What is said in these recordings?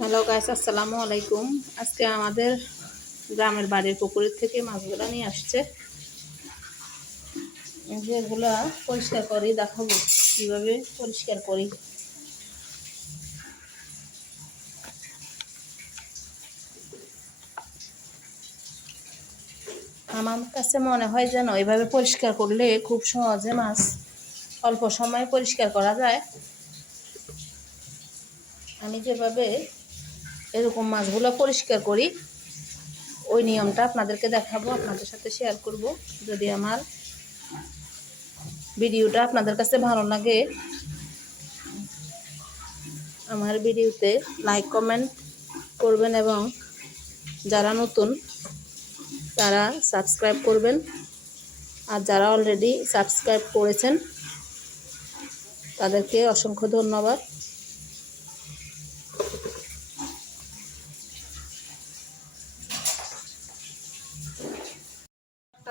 Hello guys আসসালামু আলাইকুম। আজকে আমাদের গ্রামের বাড়ির পুকুরের থেকে মাছগুলো নিয়ে আসছে। এই যে এগুলা পরিষ্কার করি, দেখাবো কীভাবে পরিষ্কার করি। আমার কাছে মনে হয় যেন এভাবে পরিষ্কার করলে খুব সহজে মাছ অল্প সময়ে পরিষ্কার করা যায়। আমি যেভাবে এরকম মাছগুলো পরিষ্কার করি। ওই নিয়মটা আপনাদেরকে দেখাবো, আপনাদের সাথে শেয়ার করব। যদি আমার ভিডিওটা আপনাদের কাছে ভালো লাগে, আমার ভিডিওতে লাইক কমেন্ট করবেন এবং যারা নতুন, তারা সাবস্ক্রাইব করবেন। আর যারা অলরেডি সাবস্ক্রাইব করেছেন, তাদেরকে অসংখ্য ধন্যবাদ।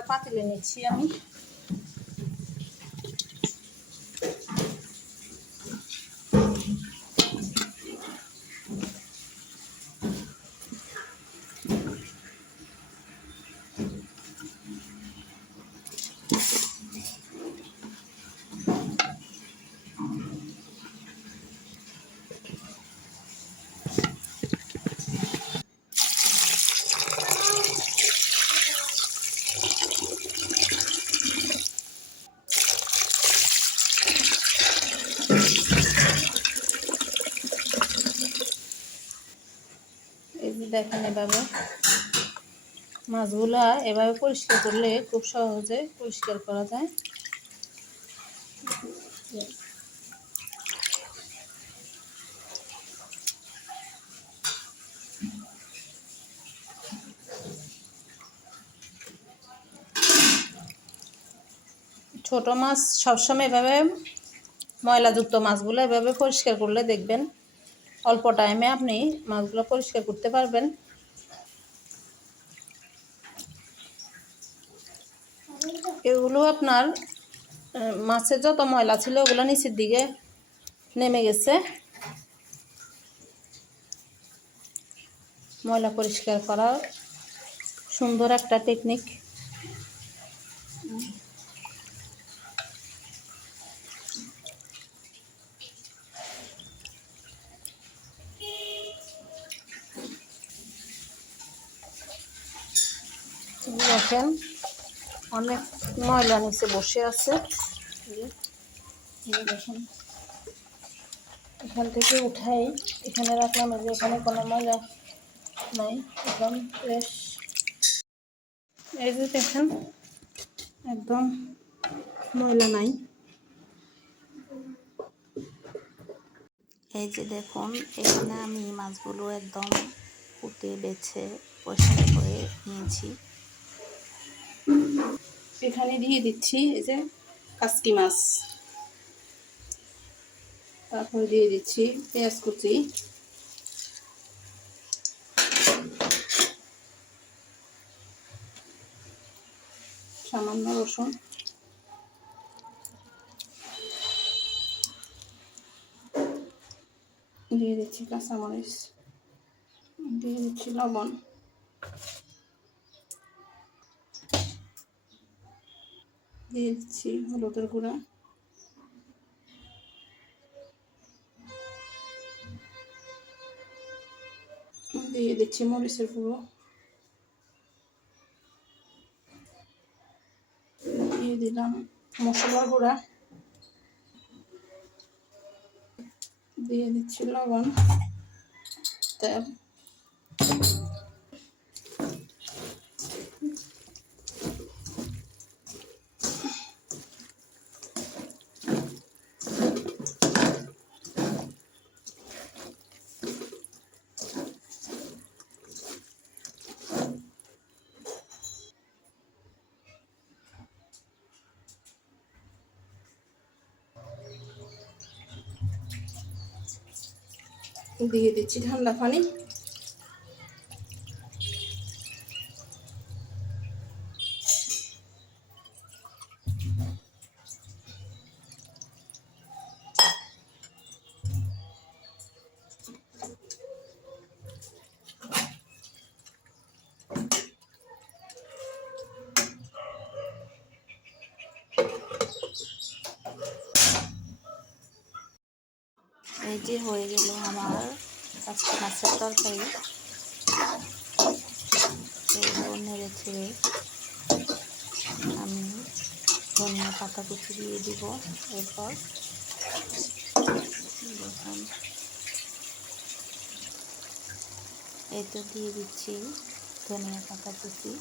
পাতিলে নিচ্ছি আমি দেখেন এভাবে। মাছগুলা এভাবে পরিষ্কার করলে খুব সহজে পরিষ্কার করা যায়। ছোট মাছ সবসময় এভাবে ময়লাযুক্ত মাছগুলো এভাবে পরিষ্কার করলে দেখবেন অল্প টাইমে আপনি মাছগুলো পরিষ্কার করতে পারবেন। এগুলো আপনার মাছের যত ময়লা ছিল ওগুলো নিচের দিকে নেমে গেছে। ময়লা পরিষ্কার করা সুন্দর একটা টেকনিক দেখেন, অনেক ময়লা নিচে বসে আছে। দেখেন, এখান থেকে উঠাই, এখানে রাখলাম যে এখানে কোনো ময়লা নাই, একদম ফ্রেশ এই যে দেখেন, একদম ময়লা নাই। এই যে দেখুন, এখানে আমি মাছগুলো একদম কুটে বেছে পরিষ্কার করে নিয়েছি। এখানে দিয়ে দিচ্ছি এই যে কাসকি মাছ। তারপর দিয়ে দিচ্ছি পেঁয়াজ কুচি। সামান্য রসুন। দিয়ে দিচ্ছি কাঁচামরিচ। দিয়ে দিচ্ছি লবণ। দিয়ে দিচ্ছি হলুদের গুঁড়া। দিয়ে দিচ্ছি মরিচের গুঁড়ো। দিয়ে দিলাম মশলার গুঁড়া। দিয়ে দিচ্ছি লবণ, তেল। দিয়ে দিচ্ছি ঠান্ডা পানি। এই যে হয়ে গেল আমার আজকে মাছের তরকারি। নেড়ে ছেড়ে আমি ধনিয়া পাতা কুচি দিয়ে দিব এরপর। দেখুন। এই তো দিয়ে দিচ্ছি ধনিয়া পাতা কুচি।